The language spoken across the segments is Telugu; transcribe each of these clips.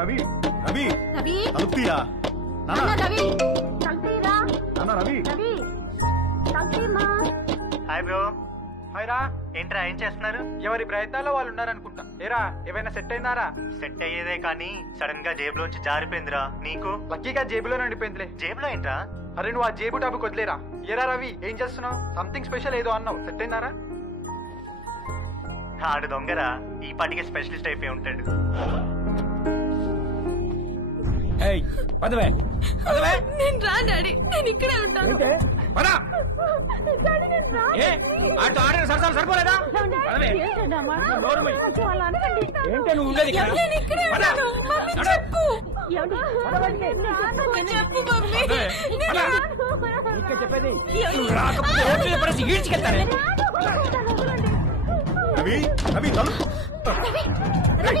రవి రవి రవి తలుపుతీరా రవి తలుపుతీరా రవి హాయ్ బ్రో. హాయ్ రా. ఏంట్రా ఏం చేస్తున్నారు? ఎవరి ప్రయత్నాల్లో వాళ్ళు ఉన్నారనుకుంటా. ఏరా ఏమైనా సెట్ అయిందారా? సెట్ అయ్యేదే కానీ సడన్ గా జేబులోంచి జారిపోయిందిరా. నీకు? లక్కీగా జేబులో నడిపోయిందిలే. జేబులో ఏంట్రా? అరే నువ్వు ఆ జేబు టాపిక్ వదిలేరా. ఏరా రవి ఏం చేస్తున్నావు? సంథింగ్ స్పెషల్ ఏదో అన్నావు, సెట్ అయిందారా? ఆడు దొంగరా, ఈ పాటికి స్పెషలిస్ట్ అయిపోయి ఉంటాడు. నేను రా డాడీ, నేను ఇక్కడే ఉంటాను. సరిపోలేదా? చెప్పేది ఈడ్చికెళ్తారే. రవి రవి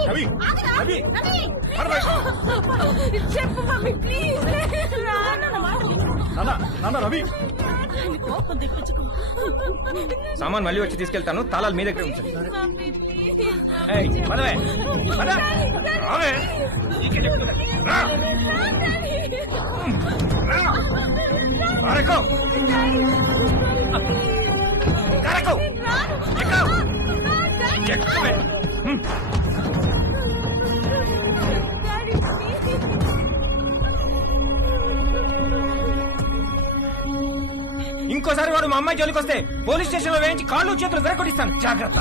రవి రవి చెప్పు మమ్మీ ప్లీజ్. రవి సామాన్ మళ్ళీ వచ్చి తీసుకెళ్తాను, తాళాలు మీ దగ్గర ఉంచండి. ఇంకోసారి వాడు మా అమ్మాయి జోలికి వస్తే పోలీస్ స్టేషన్ లో వేయించి కాళ్ళు చేతులు విరగొట్టిస్తాను, జాగ్రత్త.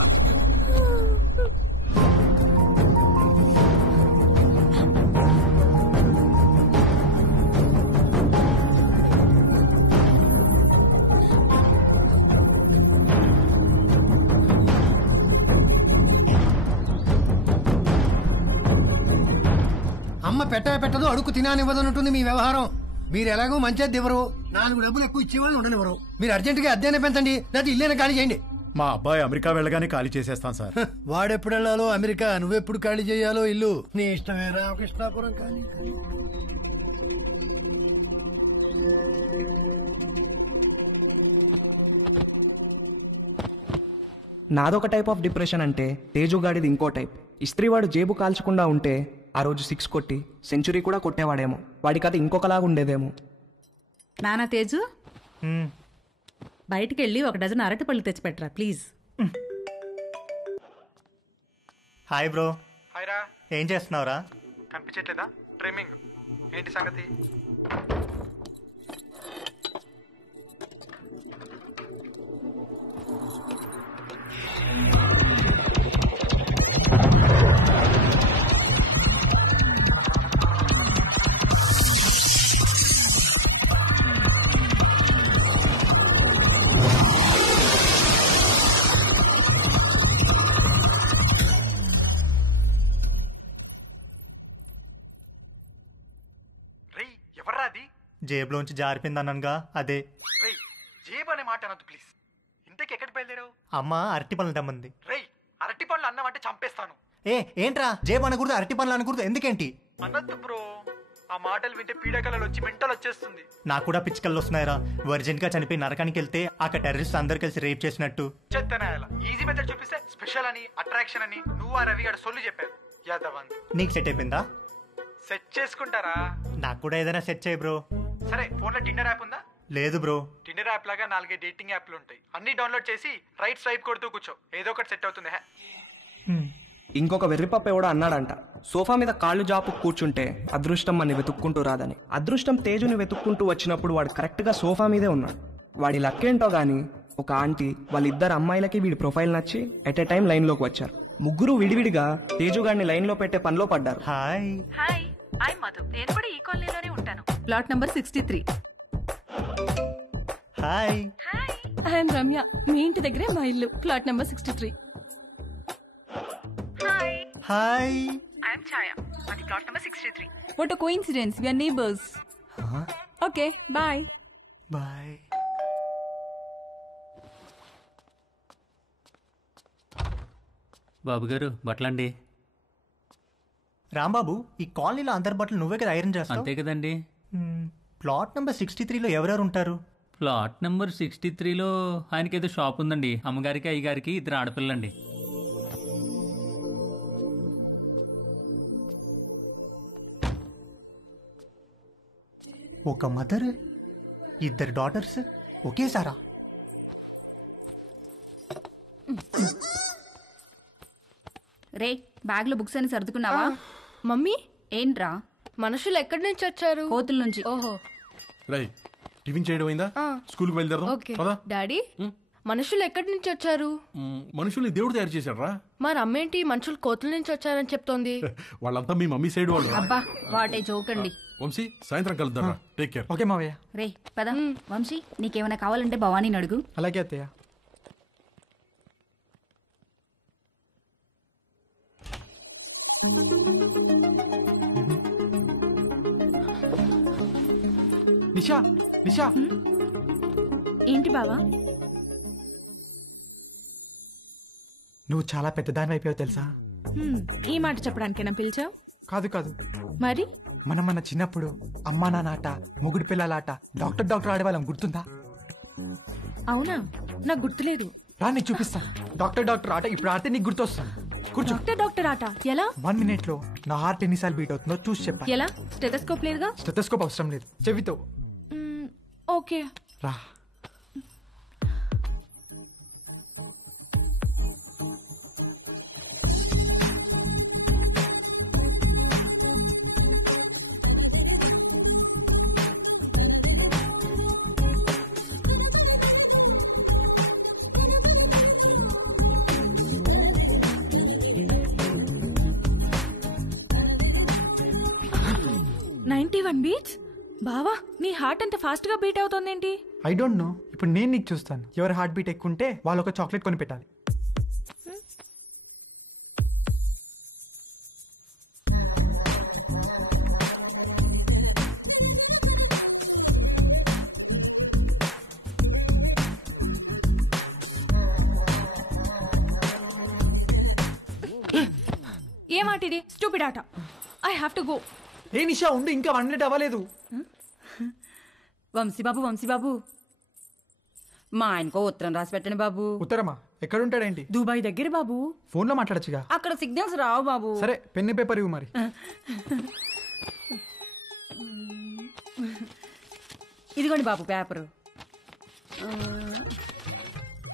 అమ్మ పెట్టదు, అడుగు తినానివ్వదన్నట్టుంది మీ వ్యవహారం. మీరు ఎలాగో మంచిది ఇవ్వరు, 4 డబ్బులు ఎక్కువ ఇచ్చేవాళ్ళు ఉండనివ్వరు. మీరు అర్జెంటుగా అద్దెనే పెంచండి, లేదా ఇల్లేనా ఖాళీ చేయండి. మా అబ్బాయి అమెరికా వెళ్ళగానే ఖాళీ చేసేస్తాం సార్. వాడెప్పుడు వెళ్ళాలో అమెరికా, నువ్వెప్పుడు ఖాళీ చేయాలో ఇల్లు నీ ఇష్టమే. రామకృష్ణాపురం ఖాళీ. నాదొక టైప్ ఆఫ్ డిప్రెషన్ అంటే తేజుగాడిది ఇంకో టైప్. ఇస్త్రీవాడు జేబు కాల్చకుండా ఉంటే ఆ రోజు 6 కొట్టి సెంచురీ కూడా కొట్టేవాడేమో. వాడి కథ ఇంకొకలాగా ఉండేదేమో. నానా తేజు, బయటికి వెళ్ళి 1 డజన్ అరటిపళ్ళు తెచ్చిపెట్టరా ప్లీజ్. Hi bro. హాయ్ రా. ఏం చేస్తున్నావురా? కనిపించట్లేదా? ట్రిమ్మింగ్. ఏంటి సంగతి? జేబులోంచి జారిపోయిందన్నానుగా, అదే. జేబు అనే మాట అనొద్దు ప్లీజ్. ఇంతకి ఎక్కడికి బయలుదేరావు? అమ్మ అరటి పనులు తెమ్మంది. రేయ్ అరటి పనులు అన్నావంటే చంపేస్తాను. ఏంట్రా జేబు అనకూడదు, అరటి పనులు అనకూడదు, ఎందుకేంటి? అనొద్దు బ్రో, ఆ మాటలు వింటే పీడకలలు వచ్చి మెంటల్ వచ్చేస్తుంది. నాకు కూడా పిచ్చికలు వస్తున్నాయిరా. వర్జిన్ గా చనిపోయి నరకానికి వెళ్తే అక్కడ టెర్రరిస్ట్ అందరు కలిసి రేప్ చేసినట్టు. చెత్తనాయాల ఈజీ మెథడ్ చూపిస్తే స్పెషల్ అని, అట్రాక్షన్ అని నువ్వు ఆ రవి గారు సొల్లు చెప్పారు. యాదవ్ నీకు సెట్ అయిపోయిందా? సెట్ చేసుకుంటారా? నాకు కూడా ఏదైనా సెట్ చేయి బ్రో. సరే ఫోన్ లో టిండర్ యాప్ ఉందా? లేదు బ్రో. టిండర్ యాప్ లాగా 4 డేటింగ్ యాప్లు ఉంటాయి. అన్ని డౌన్లోడ్ చేసి రైట్ స్వైప్ కొడుతూ కూర్చో, ఏదో ఒకటి సెట్ అవుతుంది. ఇంకొక వెర్రిపప్ప ఎవడో అన్నాడంట, సోఫా మీద కాళ్ళు జాపు కూర్చుంటే అదృష్టం అని వెతుక్కుంటూ రాదని. అదృష్టం తేజుని వెతుక్కుంటూ వచ్చినప్పుడు వాడు కరెక్ట్ గా సోఫా మీదే ఉన్నాడు. వాడి లక్కేంటో గాని ఒక ఆంటీ వాళ్ళిద్దరు అమ్మాయిలకి వీడి ప్రొఫైల్ నచ్చి ఎట్ ఎ టైం లైన్ లోకి వచ్చారు. ముగ్గురు విడివిడిగా తేజుగాడిని లైన్ లో పెట్టే పనిలో పడ్డారు. Hi hi, I Madhu. నేను కూడా ఈ కాలనీలోనే ఉంటాను. Plot number 63. Hi hi, I'm Ramya. మీ ఇంటి దగ్గరే మా ఇల్లు, plot number 63. Hi hi, I'm Chhaya. అది plot number 63. What a coincidence, we are neighbours. Okay bye. Bye. Babu garu బట్టలండి. రాంబాబు, ఈ కాలనీలో అందరి బట్టలు నువ్వే కదా ఐరన్ చేస్తావు? అంతే కదండి. ప్లాట్ నెంబర్ 63లో ఎవరెవరు ఉంటారు? ప్లాట్ నెంబర్ 63లో ఆయనకి ఏదో షాప్ ఉందండి. అమ్మగారికి అయ్యగారికి 2 ఆడపిల్లండి. ఒక మదర్, 2 డాటర్స్ ఒకేసారా? రే బ్యాగ్ లో బుక్స్ అని సర్దుకున్నావా? మమ్మీ ఏంట్రా? మనుషులు ఎక్కడి నుంచి వచ్చారు? కోతుల నుంచి. ఓహో రై టిఫిన్ చేయడం అయిందా? స్కూల్కి బయలుదేరదాం. ఓకే పదా. డాడీ మనుషులు ఎక్కడి నుంచి వచ్చారు? మనుషుల్ని దేవుడు తయారు చేశాడు రా. మరి అమ్మేంటి మనుషులు కోతుల నుంచి వచ్చారని చెప్తోంది? వాళ్ళంతా మీ మమ్మీ సైడ్ వాళ్ళు. అబ్బా వాటే జోకండి. వంశీ సాయంత్రం కలుద్దాం. Take care. ఓకే మావయ్య. రే పద. వంశీ నీకేమైనా కావాలంటే భవానీని అడుగు. అలాగే అత్తయ్య. నిషా నిషా ఏంటి బావా? నువ్వు చాలా పెద్దదాని అయిపోయావు తెలుసా? ఈ మాట చెప్పడానికైనా పిలిచావు? కాదు కాదు, మరి మనం మన చిన్నప్పుడు అమ్మా నాన్న, మొగుడు పిల్లలాట, డాక్టర్ ఆడేవాళ్ళం, గుర్తుందా? అవునా, నాకు గుర్తులేదు. రా నీకు చూపిస్తా. డాక్టర్ ఆట ఇప్పుడు ఆడితే నీకు గుర్తొస్తాను. కూర్చో. డాక్టర్ ఆట ఎలా? 1 minute లో నా హార్ట్ ఎన్నిసార్లు బీట్ అవుతుందో చూసి చెప్పా. ఎలా? స్టెథోస్కోప్ లేదుగా? స్టెథోస్కోప్ అవసరం లేదు, చెవితో. ఓకే రా. బీట్స్. బావా నీ హార్ట్ అంత ఫాస్ట్ గా బీట్ అవుతోందేంటి? I don't know. ఇప్పుడు నేను నీకు చూస్తాను. ఎవరి హార్ట్ బీట్ ఎక్కువ ఉంటే వాళ్ళు ఒక చాక్లెట్ కొని పెట్టాలి. ఏ మాట ఇది? స్టూపిడ్ ఆట. I have to go. ఏ నిషా ఉండు, ఇంకా 1 minute అవ్వలేదు. వంశీబాబు మా ఆయనకో ఉత్తరం రాసి పెట్టండి బాబు. ఉత్తరమా? ఎక్కడుంటాడేంటి? దుబాయ్ దగ్గర బాబు. ఫోన్ లో మాట్లాడచ్చుగా. అక్కడ సిగ్నల్స్ రావు బాబు. సరే పెన్ను పేపర్ ఇవ్వు మరి. ఇదిగోండి బాబు పేపరు,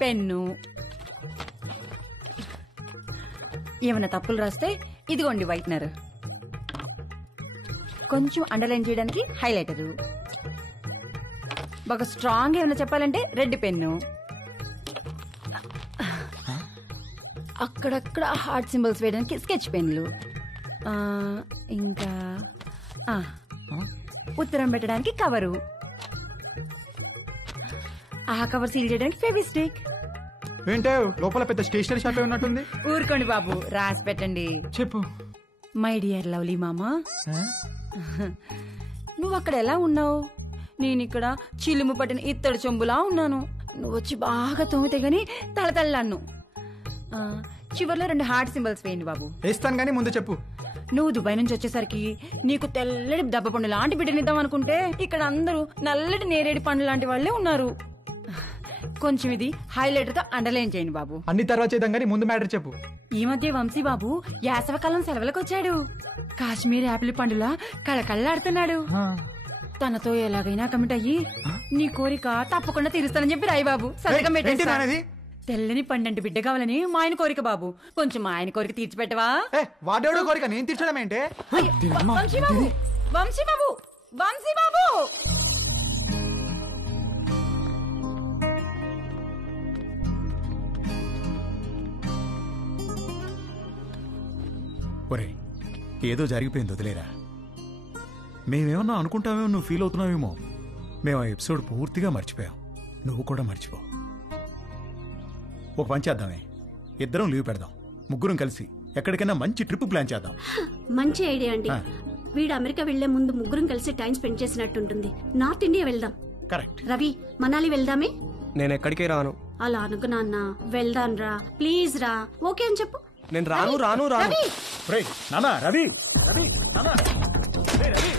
పెన్ను. ఏమైనా తప్పులు రాస్తే ఇదిగోండి వైట్నర్, కొంచెం అండర్లైన్ చేయడానికి హైలైటరు, బాగా స్ట్రాంగ్ ఏమైనా చెప్పాలంటే రెడ్ పెన్ను, అక్కడక్కడ హార్ట్ సింబల్స్ వేయడానికి స్కెచ్ పెన్లు, ఇంకా ఉత్తరం పెట్టడానికి కవరు, ఆ కవర్ సీల్ చేయడానికి ఫెవిస్టిక్. ఏంటో లోపల పెద్ద స్టేషనరీ షాప్ ఉన్నట్టుంది. ఊరుకోండి బాబు, రాసి పెట్టండి. చెప్పు. మై డియర్ లవ్లీ మామా, నువ్వు అక్కడ ఎలా ఉన్నావు? నేను ఇక్కడ చిలుము పట్టిన ఇత్తడి చెంబులా ఉన్నాను. నువ్వు వచ్చి బాగా తోమితే గాని తలతల్లాను. చివర్లో 2 హార్ట్ సింబల్స్ వేయండి బాబు. వేస్తాను గానీ ముందు చెప్పు. నువ్వు దుబాయ్ నుంచి వచ్చేసరికి నీకు తెల్లటి దెబ్బ పండు లాంటి బిడ్డనిద్దాం అనుకుంటే ఇక్కడ అందరూ నల్లటి నేరేడు పండు లాంటి వాళ్ళే ఉన్నారు. కొంచెం ఇది హైలైటర్ తో అండర్లైన్ చేయండి బాబు. అన్ని తర్వాత చేద్దాం కానీ ముందు మ్యాటర్ చెప్పు. ఈ మధ్య వంశీ బాబు యాసవకాలం సెలవులకు వచ్చాడు. కాశ్మీర్ యాపిల్ పండులా కళకళ్ళాడుతున్నాడు. తనతో ఎలాగైనా కమిట్ అయ్యి నీ కోరిక తప్పకుండా తీరుస్తానని చెప్పి రాయి బాబు. సంతకం పెట్టేసి. తెల్లని పండంటి బిడ్డ కావాలని మా ఆయన కోరిక బాబు. కొంచెం మా ఆయన కోరిక తీర్చిపెట్టవా? వాడేవాడో కోరిక నేను తీర్చడం ఏంటే? వంశీ బాబు, వంశీ బాబు, వంశీ బాబు. ఒరే ఏదో జరిగిపోయింది, వదిలేరా. మేమేమన్నా అనుకుంటామేమో, నువ్వు ఫీల్ అవుతున్నావేమో. మేము ఆ ఎపిసోడ్ పూర్తిగా మర్చిపోయాం. నువ్వు కూడా మర్చిపో. ఒక పని చేద్దామే, ఇద్దరం లీవ్ పెడదాం, ముగ్గురం కలిసి ఎక్కడికైనా మంచి ట్రిప్ ప్లాన్ చేద్దాం. మంచి ఐడియా అండి. వీడు అమెరికా వెళ్లే ముందు ముగ్గురం కలిసి టైం స్పెండ్ చేసినట్టుంటుంది. నార్త్ ఇండియా వెళ్దాం. కరెక్ట్. రవి, మనాలి వెళ్దామే. నేను ఎక్కడికి రాను. అలా అనుకు నాన్న. వెళ్దాం రా, ప్లీజ్ రా. ఓకే అని చెప్పు. నేను రాను రాను రాను. రవి, నానా, రవి, రవి, నానా, రవి.